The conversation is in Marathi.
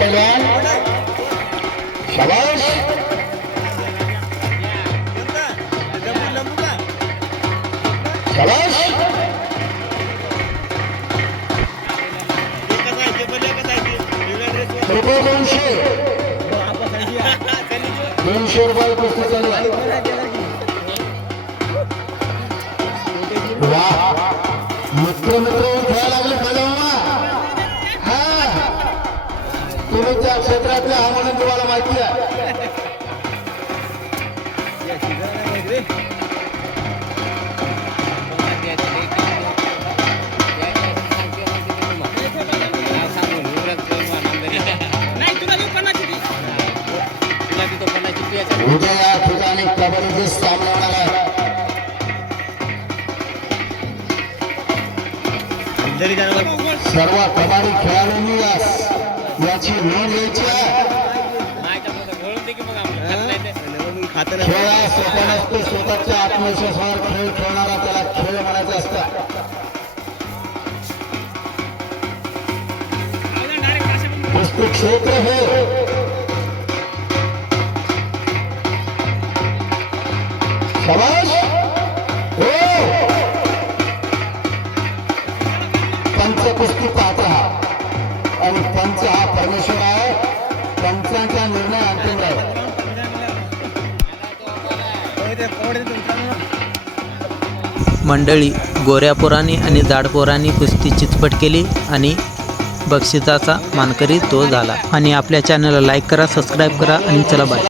पहलवान शाबाश शाबाश रुपये 200 रुपये कुस्ती चालू आहे मित्र खेळायला लागले पहलवान हा तुम्ही त्या क्षेत्रातले हा म्हणून तुम्हाला माहिती आहे उद्या या ठिकाणी कबड्डीचे सामना होणार आहे सर्व कबड्डी खेळाडूंनी याची नोंद घ्यायची आहे खेळ हा सोपा नसतो स्वतःच्या आत्मविश्वासावर खेळ खेळणारा त्याला खेळ म्हणायचं असतं कुस्ती क्षेत्र हे शाबाश हो पंच कुस्ती पाहत राहा आणि पंच हा परमेश्वर आहे पंचांचा निर्णय अंतिम आहे मंडळी गोऱ्या पोरांनी आणि जाड पोरांनी कुस्ती चितपट केली आणि बक्षिसाचा मानकरी तो झाला आणि आपल्या चॅनलला लाईक करा सबस्क्राईब करा आणि चला बाय.